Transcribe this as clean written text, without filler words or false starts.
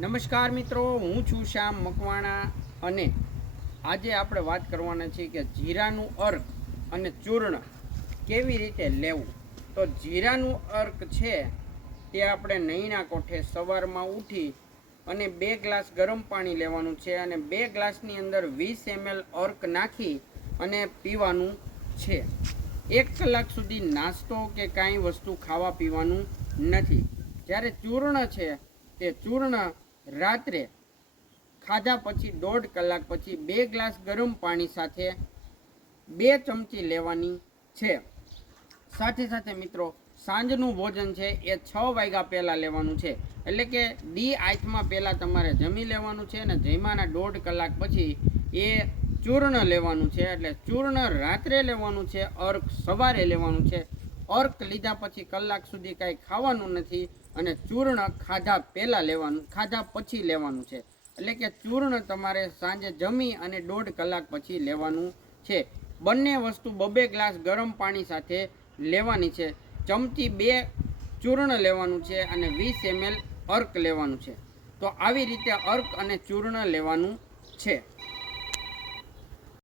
નમસ્કાર મિત્રો, હું છું શ્યામ મકવાણા અને આજે આપણે વાત કરવાના છીએ કે જીરાનું અર્ક અને ચૂર્ણ કેવી રીતે લેવું. તો જીરાનું અર્ક છે તે આપણે નહીંના કોઠે સવારમાં ઉઠી અને 2 ગ્લાસ ગરમ પાણી લેવાનું છે અને 2 ગ્લાસની અંદર 20 ml અર્ક નાખી અને પીવાનું છે. 1 કલાક સુધી નાસ્તો કે કાંઈ વસ્તુ ખાવા પીવાનું નથી. જ્યારે ચૂર્ણ છે તે ચૂર્ણ રાત્રે ખાધા પછી 1.5 કલાક પછી 2 ગ્લાસ ગરમ પાણી સાથે 2 ચમચી લેવાની છે. સાથે સાથે મિત્રો સાંજનું ભોજન છે એ 6 વાગ્યા પહેલાં લેવાનું છે. એટલે કે દી આઠમાં પહેલાં તમારે જમી લેવાનું છે અને જમ્યાના 1.5 કલાક પછી એ ચૂર્ણ લેવાનું છે. એટલે ચૂર્ણ રાત્રે લેવાનું છે, અર્ક સવારે લેવાનું છે. અર્ક લીધા પછી કલાક સુધી કાંઈ ખાવાનું નથી અને ચૂર્ણ ખાધા પહેલાં લેવાનું, ખાધા પછી લેવાનું છે. એટલે કે ચૂર્ણ તમારે સાંજે જમી અને 1.5 કલાક પછી લેવાનું છે. બંને વસ્તુ 2 ગ્લાસ ગરમ પાણી સાથે લેવાની છે. ચમચી 2 ચૂર્ણ લેવાનું છે અને 20 ml અર્ક લેવાનું છે. તો આવી રીતે અર્ક અને ચૂર્ણ લેવાનું છે.